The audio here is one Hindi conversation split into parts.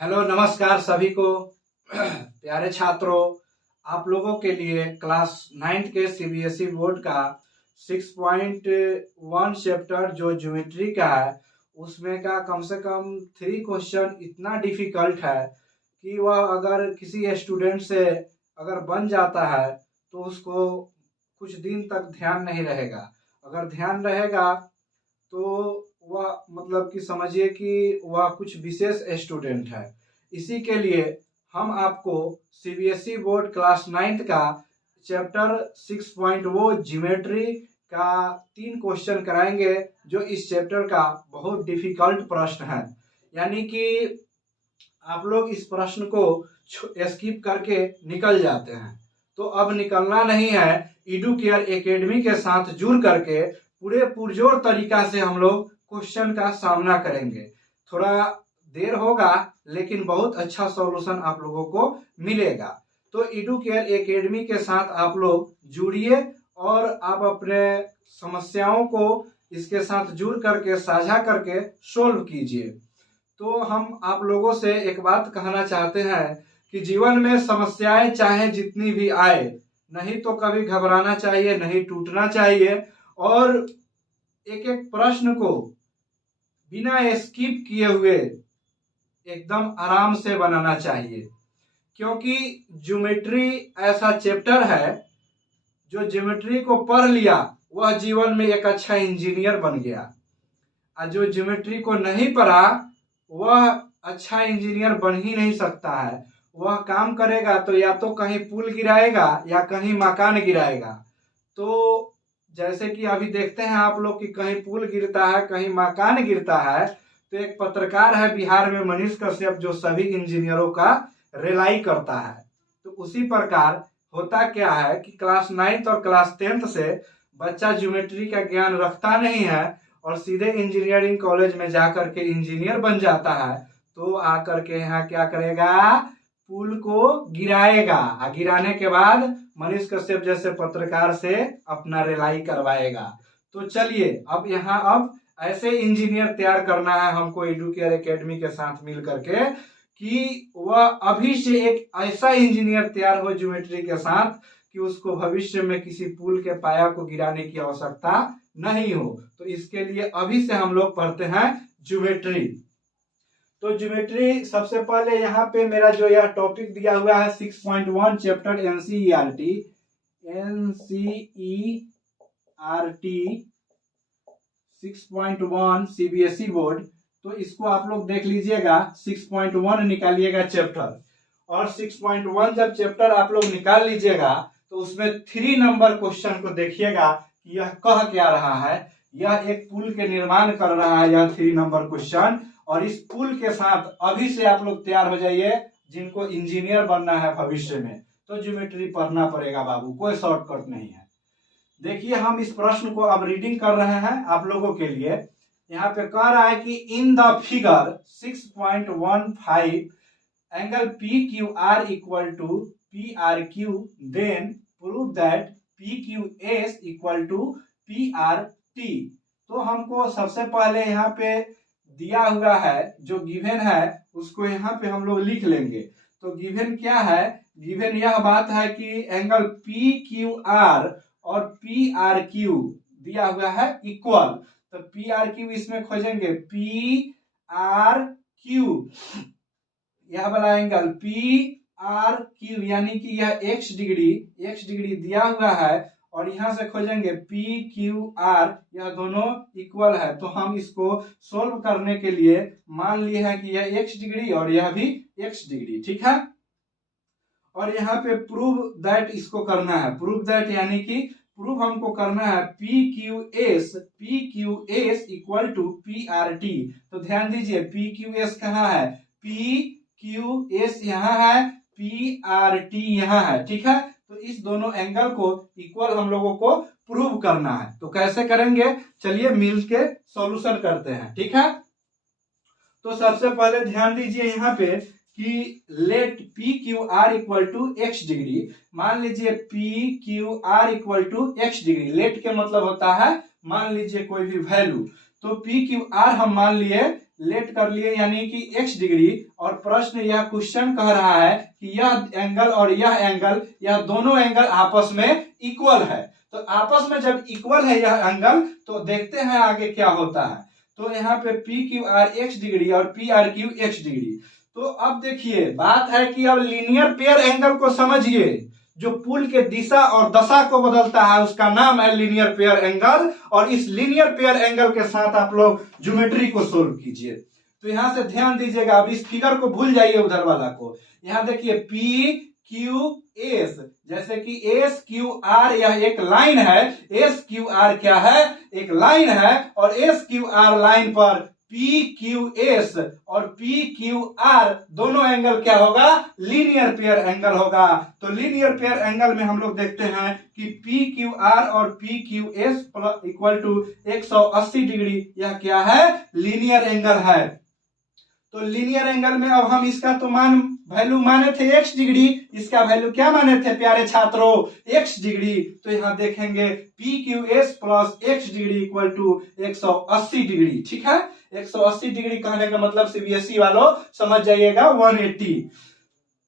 हेलो नमस्कार सभी को। प्यारे छात्रों, आप लोगों के लिए क्लास 9th के सीबीएसई बोर्ड का 6.1 चैप्टर जो ज्योमेट्री का है उसमें का कम से कम 3 क्वेश्चन इतना डिफिकल्ट है कि वह अगर किसी स्टूडेंट से अगर बन जाता है तो उसको कुछ दिन तक ध्यान नहीं रहेगा। अगर ध्यान रहेगा तो वह मतलब कि समझिए कि वह कुछ विशेष स्टूडेंट है। इसी के लिए हम आपको सीबीएसई बोर्ड क्लास 9th का चैप्टर 6 वो ज्योमेट्री का 3 क्वेश्चन कराएंगे जो इस चैप्टर का बहुत डिफिकल्ट प्रश्न है। यानी कि आप लोग इस प्रश्न को स्किप करके निकल जाते हैं, तो अब निकलना नहीं है। एडुकेयर एकेडमी के साथ जुड़ करके पूरे पुरजोर तरीका से हम लोग क्वेश्चन का सामना करेंगे। थोड़ा देर होगा लेकिन बहुत अच्छा सॉल्यूशन आप लोगों को मिलेगा। तो एडुकेयर एकेडमी के साथ आप लोग जुड़िए और आप अपने समस्याओं को इसके साथ जुड़ करके साझा करके सोल्व कीजिए। तो हम आप लोगों से एक बात कहना चाहते हैं कि जीवन में समस्याएं चाहे जितनी भी आए, नहीं तो कभी घबराना चाहिए, नहीं टूटना चाहिए और एक एक प्रश्न को बिना स्किप किए हुए एकदम आराम से बनाना चाहिए। क्योंकि ज्योमेट्री ऐसा चैप्टर है जो ज्योमेट्री को पढ़ लिया वह जीवन में एक अच्छा इंजीनियर बन गया, और जो ज्योमेट्री को नहीं पढ़ा वह अच्छा इंजीनियर बन ही नहीं सकता है। वह काम करेगा तो या तो कहीं पुल गिराएगा या कहीं मकान गिराएगा। तो जैसे कि अभी देखते हैं आप लोग कि कहीं पुल गिरता है कहीं मकान गिरता है। तो एक पत्रकार है बिहार में मनीष कश्यप जो सभी इंजीनियरों का रेलाई करता है। तो उसी प्रकार होता क्या है कि क्लास 9th और क्लास 10th से बच्चा ज्योमेट्री का ज्ञान रखता नहीं है और सीधे इंजीनियरिंग कॉलेज में जाकर के इंजीनियर बन जाता है। तो आकर के यहाँ क्या करेगा, पुल को गिराएगा और गिराने के बाद मनीष कश्यप जैसे पत्रकार से अपना रेलाई करवाएगा। तो चलिए अब ऐसे इंजीनियर तैयार करना है हमको एडुकेयर एकेडमी के साथ मिल करके कि वह अभी से एक ऐसा इंजीनियर तैयार हो ज्योमेट्री के साथ कि उसको भविष्य में किसी पुल के पाया को गिराने की आवश्यकता नहीं हो। तो इसके लिए अभी से हम लोग पढ़ते हैं ज्योमेट्री। तो ज्योमेट्री सबसे पहले यहाँ पे मेरा जो यह टॉपिक दिया हुआ है 6.1 चैप्टर एनसीईआरटी 6.1 सीबीएसई बोर्ड। तो इसको आप लोग देख लीजिएगा, 6.1 निकालिएगा चैप्टर, और 6.1 जब चैप्टर आप लोग निकाल लीजिएगा तो उसमें 3 नंबर क्वेश्चन को देखिएगा कि यह कह क्या रहा है। यह एक पुल के निर्माण कर रहा है यह 3 नंबर क्वेश्चन, और इस पुल के साथ अभी से आप लोग तैयार हो जाइए जिनको इंजीनियर बनना है भविष्य में। तो ज्योमेट्री पढ़ना पड़ेगा बाबू, कोई शॉर्टकट नहीं है। देखिए हम इस प्रश्न को अब रीडिंग कर रहे हैं आप लोगों के लिए। यहाँ पे कह रहा है कि in the figure 6.15 angle P Q R equal to P R Q, then prove that P Q S equal to P R T. तो हमको सबसे पहले यहाँ पे दिया हुआ है जो गिवन है उसको यहाँ पे हम लोग लिख लेंगे। तो गिवन क्या है, गिवन यह बात है कि एंगल पी क्यू आर और पी आर क्यू दिया हुआ है इक्वल। तो पी आर क्यू इसमें खोजेंगे, पी आर क्यू यह वाला एंगल पी आर क्यू यानी कि यह एक्स डिग्री दिया हुआ है, और यहां से खोजेंगे पी क्यू आर, यह दोनों इक्वल है। तो हम इसको सोल्व करने के लिए मान लिए हैं कि यह एक्स डिग्री और यह भी एक्स डिग्री, ठीक है। और यहाँ पे प्रूव दैट इसको करना है, प्रूव दैट यानी कि प्रूव हमको करना है P Q S equal to P R T. तो ध्यान दीजिए पी क्यू एस कहाँ है, पी क्यू एस यहाँ है, पी आर टी यहाँ है, ठीक है। तो इस दोनों एंगल को इक्वल हम लोगों को प्रूव करना है। तो कैसे करेंगे, चलिए मिल के सॉल्यूशन करते हैं, ठीक है। तो सबसे पहले ध्यान दीजिए यहाँ पे कि let P Q R equal to X degree. मान लीजिए P Q R equal to X degree, let के मतलब होता है मान लीजिए कोई भी वैल्यू। तो पी क्यू आर हम मान लिए लेट कर लिए यानी कि x डिग्री, और प्रश्न यह क्वेश्चन कह रहा है कि यह एंगल और यह एंगल, यह दोनों एंगल आपस में इक्वल है। तो आपस में जब इक्वल है यह एंगल, तो देखते हैं आगे क्या होता है। तो यहाँ पे P Q R x degree और P R Q x degree. तो अब देखिए बात है कि अब लीनियर पेयर एंगल को समझिए। जो पुल के दिशा और दशा को बदलता है उसका नाम है लीनियर पेयर एंगल, और इस लीनियर पेयर एंगल के साथ आप लोग ज्योमेट्री को सोल्व कीजिए। तो यहां से ध्यान दीजिएगा, अब इस फिगर को भूल जाइए उधर वाला को। यहां देखिए पी क्यू एस, जैसे कि एस क्यू आर यह एक लाइन है, एस क्यू आर क्या है, एक लाइन है, और एस क्यू आर लाइन पर पी क्यू एस और पी क्यू आर दोनों एंगल क्या होगा, लीनियर पेयर एंगल होगा। तो लीनियर पेयर एंगल में हम लोग देखते हैं कि पी क्यू आर और P Q S equal to 180 degree, यह क्या है, लीनियर एंगल है। तो लीनियर एंगल में अब हम इसका तो वैल्यू माने थे x डिग्री, इसका वैल्यू क्या माने थे प्यारे छात्रों, x डिग्री। तो यहाँ देखेंगे P Q S plus x degree equal to 180 degree. ठीक है, 180 डिग्री कहने का मतलब सीबीएसई वालों समझ जाइएगा 180।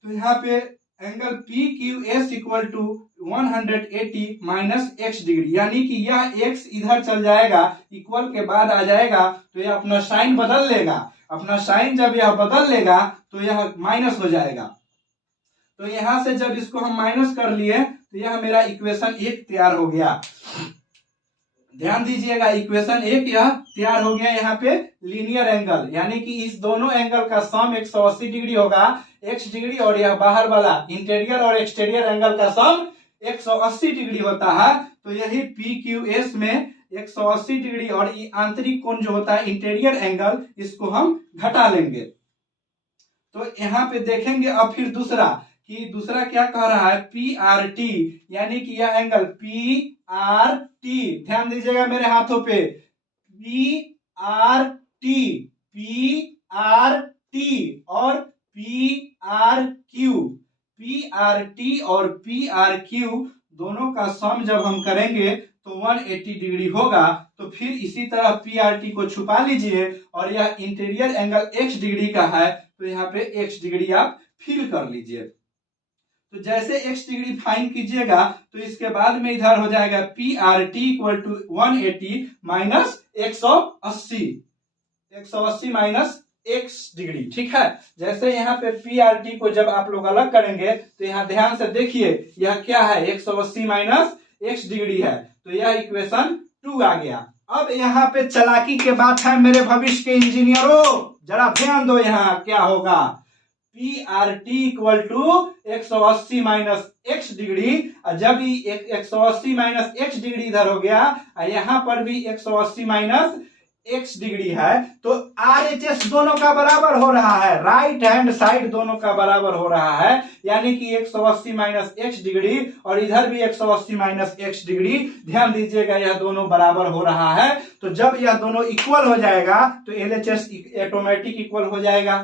तो यहाँ पे angle P Q S equal to 180 minus x degree, यानी कि यह x इधर चल जाएगा, इक्वल के बाद आ जाएगा, तो यह अपना साइन बदल लेगा। अपना साइन जब यह बदल लेगा तो यह माइनस हो जाएगा। तो यहां से जब इसको हम माइनस कर लिए तो यह मेरा इक्वेशन 1 तैयार हो गया। ध्यान दीजिएगा, इक्वेशन 1 यह तैयार हो गया। यहाँ पे लीनियर एंगल यानी कि इस दोनों एंगल का सम 180 डिग्री होगा, x डिग्री, और यह बाहर वाला इंटीरियर और एक्सटीरियर एंगल का सम 180 डिग्री होता है। तो यही पी क्यू एस में 180 डिग्री और आंतरिक कोण जो होता है इंटीरियर एंगल, इसको हम घटा लेंगे। तो यहाँ पे देखेंगे अब फिर दूसरा कि दूसरा क्या कह रहा है, पी आर टी, यानी कि यह एंगल पी आर टी, ध्यान दीजिएगा मेरे हाथों पे, P R T, P R T और P R Q, P R T और पी आर क्यू दोनों का सम जब हम करेंगे तो 180 डिग्री होगा। तो फिर इसी तरह पी आर टी को छुपा लीजिए, और यह इंटीरियर एंगल x डिग्री का है, तो यहाँ पे x डिग्री आप फिल कर लीजिए। तो जैसे x डिग्री फाइन कीजिएगा तो इसके बाद में इधर हो जाएगा P R T equal to 180 minus 180, 180 minus x degree. ठीक है, जैसे यहाँ पे पी आर टी को जब आप लोग अलग करेंगे तो यहाँ ध्यान से देखिए यह क्या है, 180 माइनस x डिग्री है, तो यह इक्वेशन 2 आ गया। अब यहाँ पे चालाकी के बात है मेरे भविष्य के इंजीनियरों, जरा ध्यान दो, यहाँ क्या होगा, P R T equal to 180 minus x degree, जब 180 माइनस x डिग्री इधर हो गया, यहाँ पर भी 180 माइनस x डिग्री है, तो RHS दोनों का बराबर हो रहा है, राइट हैंड साइड दोनों का बराबर हो रहा है, यानी कि 180 माइनस x डिग्री और इधर भी 180 माइनस x डिग्री। ध्यान दीजिएगा यह दोनों बराबर हो रहा है। तो जब यह दोनों इक्वल हो जाएगा तो LHS ऑटोमेटिक इक्वल हो जाएगा।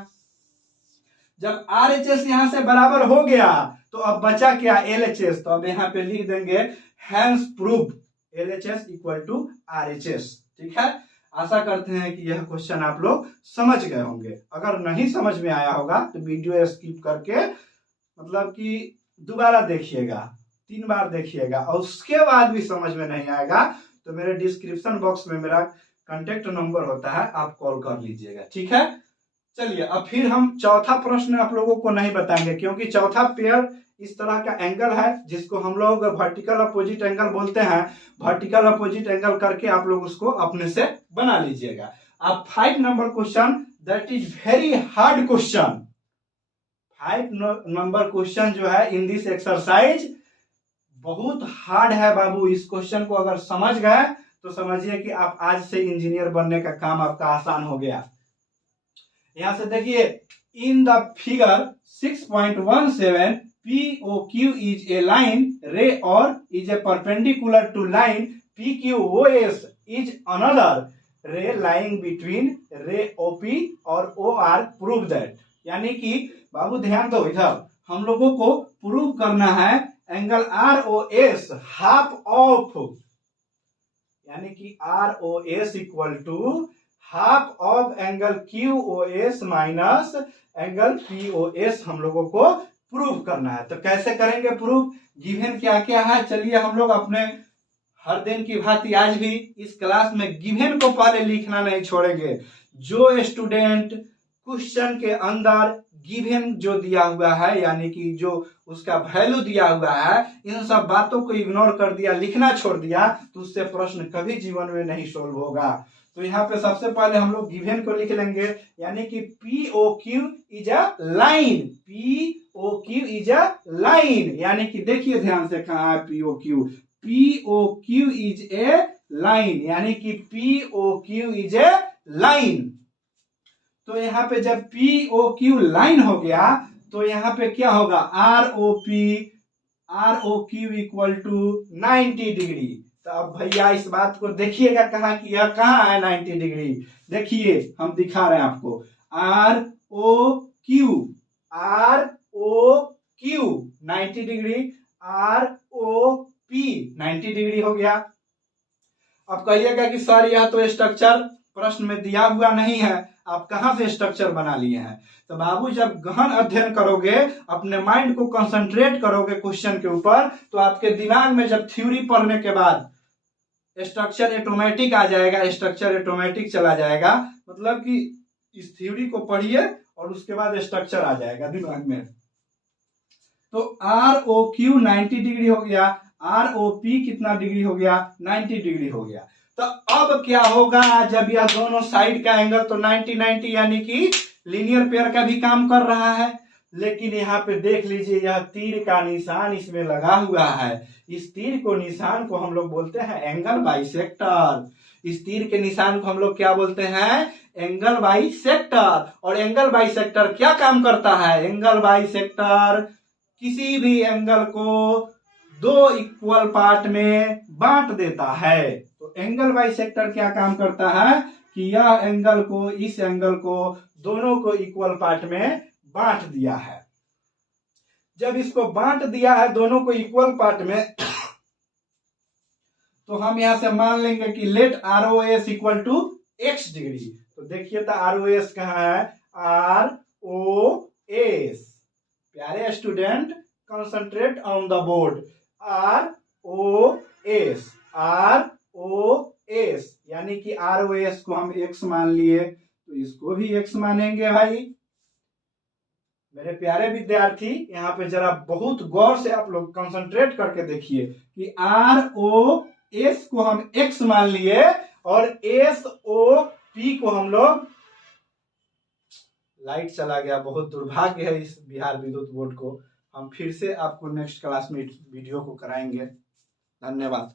जब RHS यहां से बराबर हो गया तो अब बचा क्या, LHS, तो अब यहाँ पे लिख देंगे hence proved LHS equal to RHS। ठीक है, आशा करते हैं कि यह क्वेश्चन आप लोग समझ गए होंगे। अगर नहीं समझ में आया होगा तो वीडियो स्किप करके मतलब कि दोबारा देखिएगा, 3 बार देखिएगा, और उसके बाद भी समझ में नहीं आएगा तो मेरे डिस्क्रिप्शन बॉक्स में मेरा कांटेक्ट नंबर होता है, आप कॉल कर लीजिएगा। ठीक है, चलिए अब फिर हम चौथा प्रश्न आप लोगों को नहीं बताएंगे, क्योंकि चौथा पेयर इस तरह का एंगल है जिसको हम लोग वर्टिकल अपोजिट एंगल बोलते हैं। वर्टिकल अपोजिट एंगल करके आप लोग उसको अपने से बना लीजिएगा। अब 5 number question, that is very hard question. 5 number question जो है इन दिस एक्सरसाइज बहुत हार्ड है बाबू। इस क्वेश्चन को अगर समझ गए तो समझिए कि आप आज से इंजीनियर बनने का काम आपका आसान हो गया। यहां से देखिए, इन the figure 6.17 POQ is a line ray or is a perpendicular to line PQOS is another ray lying between ray OP और OR prove that। यानी कि बाबू ध्यान दो, इधर हम लोगों को प्रूव करना है एंगल ROS हाफ ऑफ, यानी कि ROS equal to half of angle Q O S minus angle P O S हम लोगों को प्रूव करना है। तो कैसे करेंगे प्रूव, गिवन क्या क्या है, चलिए हम लोग अपने हर दिन की भांति आज भी इस क्लास में गिवन को पहले लिखना नहीं छोड़ेंगे। जो स्टूडेंट क्वेश्चन के अंदर गिवन जो दिया हुआ है यानी कि जो उसका वैल्यू दिया हुआ है, इन सब बातों को इग्नोर कर दिया, लिखना छोड़ दिया, तो उससे प्रश्न कभी जीवन में नहीं सोल्व होगा। तो यहाँ पे सबसे पहले हम लोग गिवन को लिख लेंगे, यानी कि P O Q is a line, P O Q is a line, यानी कि देखिए ध्यान से कहा है P O Q, P O Q is a line, यानी कि P O Q is a line. तो यहाँ पे जब पी ओ क्यू लाइन हो गया तो यहाँ पे क्या होगा, R O Q equal to 90 degree. तो अब भैया इस बात को देखिएगा कहाँ की यह कहाँ है 90 डिग्री, देखिए हम दिखा रहे हैं आपको, R O Q 90 degree, R O P 90 degree हो गया। अब कहिएगा कि सर यह तो स्ट्रक्चर प्रश्न में दिया हुआ नहीं है, आप कहां से स्ट्रक्चर बना लिए हैं। तो बाबू जब गहन अध्ययन करोगे, अपने माइंड को कंसंट्रेट करोगे क्वेश्चन के ऊपर, तो आपके दिमाग में जब थ्योरी पढ़ने के बाद स्ट्रक्चर ऑटोमेटिक आ जाएगा, स्ट्रक्चर ऑटोमेटिक चला जाएगा, मतलब कि इस थ्योरी को पढ़िए और उसके बाद स्ट्रक्चर आ जाएगा दिमाग में। तो आर ओ क्यू 90 डिग्री हो गया, आर ओ पी कितना डिग्री हो गया, 90 डिग्री हो गया। तो अब क्या होगा, जब यह दोनों साइड का एंगल तो 90-90 यानी कि लीनियर पेयर का भी काम कर रहा है, लेकिन यहाँ पे देख लीजिए यह तीर का निशान इसमें लगा हुआ है। इस तीर को निशान को हम लोग बोलते हैं एंगल बाइसेक्टर। इस तीर के निशान को हम लोग क्या बोलते हैं, एंगल बाइसेक्टर। और एंगल बाइसेक्टर क्या काम करता है, एंगल बाइसेक्टर किसी भी एंगल को दो इक्वल पार्ट में बांट देता है। तो एंगल बाइसेक्टर क्या काम करता है कि यह एंगल को, इस एंगल को दोनों को इक्वल पार्ट में बांट दिया है। जब इसको बांट दिया है दोनों को इक्वल पार्ट में, तो हम यहां से मान लेंगे कि let R O S equal to X degree. तो देखिए तो आर ओ एस कहां है, आर ओ एस, प्यारे student concentrate on the board, R O S, R O S, यानी कि आर ओ एस को हम एक्स मान लिए, तो इसको भी एक्स मानेंगे भाई। मेरे प्यारे विद्यार्थी यहाँ पे जरा बहुत गौर से आप लोग कंसंट्रेट करके देखिए कि आर ओ एस को हम एक्स मान लिए और एस ओ पी को हम लोग, लाइट चला गया, बहुत दुर्भाग्य है इस बिहार विद्युत बोर्ड को। हम फिर से आपको नेक्स्ट क्लास में वीडियो को कराएंगे। धन्यवाद।